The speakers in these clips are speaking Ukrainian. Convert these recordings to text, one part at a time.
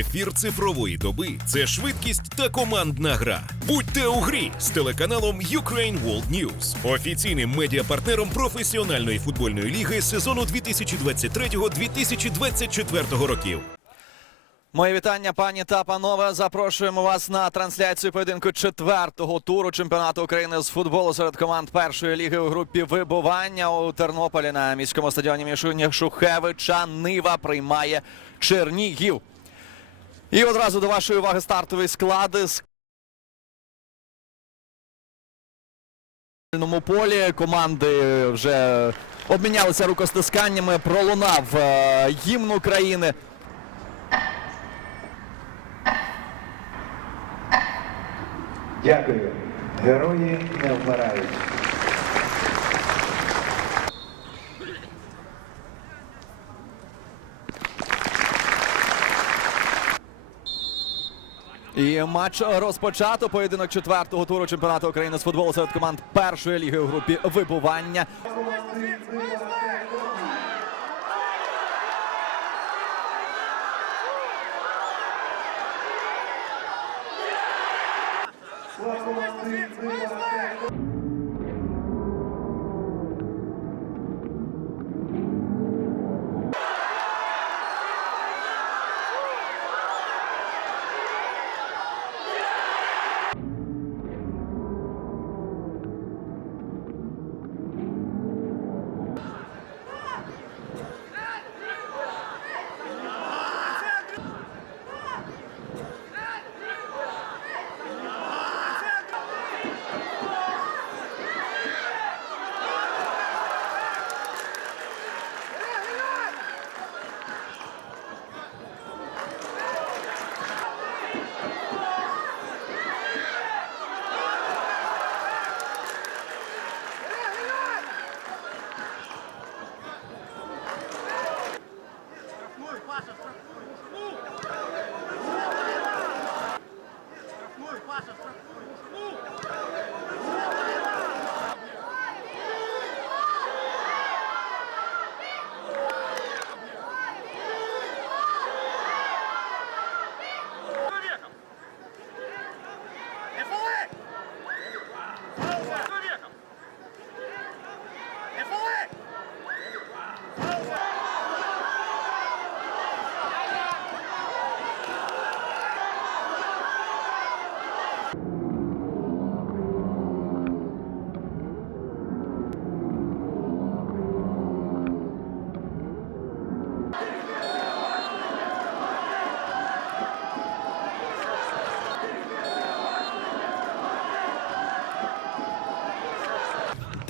Ефір цифрової доби це швидкість та командна гра. Будьте у грі з телеканалом Ukraine World News, офіційним медіапартнером професіональної футбольної ліги сезону 2023-2024 років. Моє вітання, пані та панове. Запрошуємо вас на трансляцію поєдинку четвертого туру чемпіонату України з футболу серед команд першої ліги у групі вибування у Тернополі на міському стадіоні Мішуні Шухевича. Нива приймає Чернігів. І одразу до вашої уваги стартовий склад з полі. Команди вже обмінялися рукостисканнями. Пролунав е, гімн України. Дякую. Герої не вмирають. І матч розпочато. Поєдинок четвертого туру чемпіонату України з футболу серед команд першої ліги у групі вибування.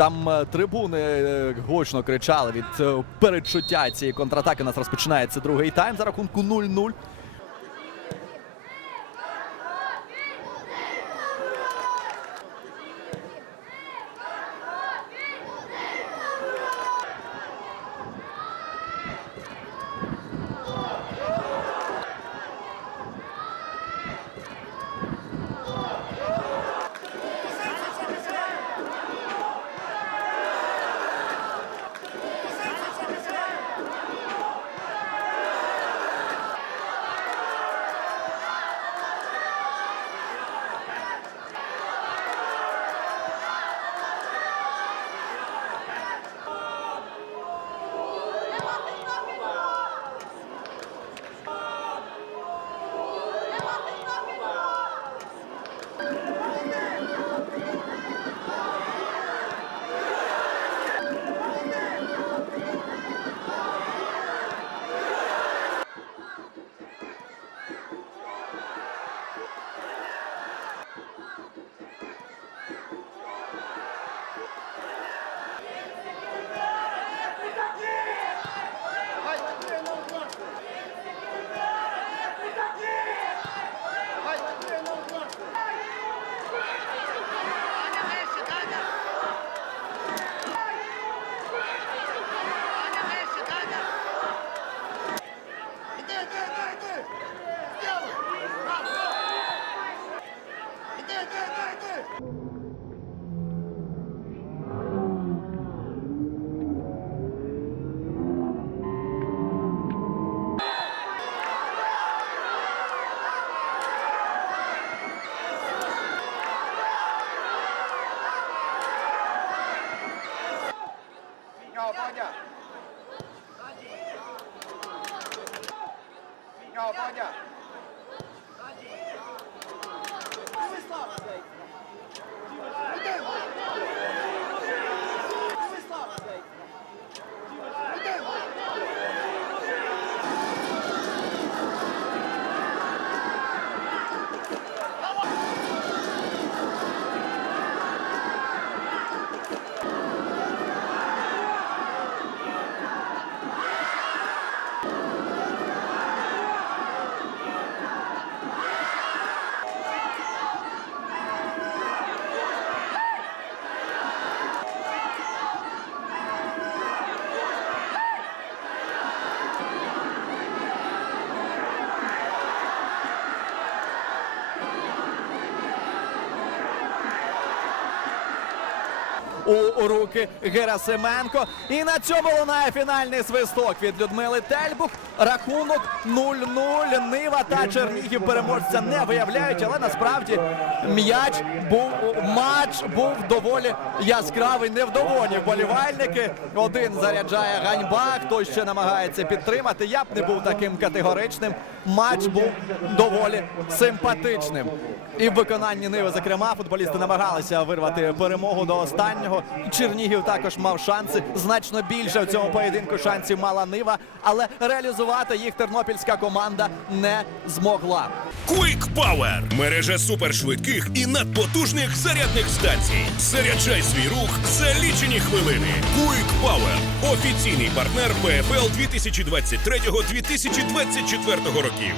Там е, трибуни е, гучно кричали від е, передчуття цієї контратаки. У нас розпочинається другий тайм за рахунку 0-0. 放假！要放假！У руки Герасименко. І на цьому лунає фінальний свисток від Людмили Тельбух. Рахунок 0-0. Нива та Чернігів переможця не виявляють, але насправді м'яч був матч був доволі яскравий. Невдоволені вболівальники. Один заряджає ганьба, хтось ще намагається підтримати. Я б не був таким категоричним. Матч був доволі симпатичним. І в виконанні Ниви, зокрема, футболісти намагалися вирвати перемогу до останнього. Чернігів також мав шанси значно більше в цьому поєдинку. Шансів мала Нива, але реалізувати їх тернопільська команда не змогла. Quick Power – мережа супершвидких і надпотужних зарядних станцій. Заряджай свій рух за лічені хвилини. Quick Power – офіційний партнер ПФЛ 2023-2024 років.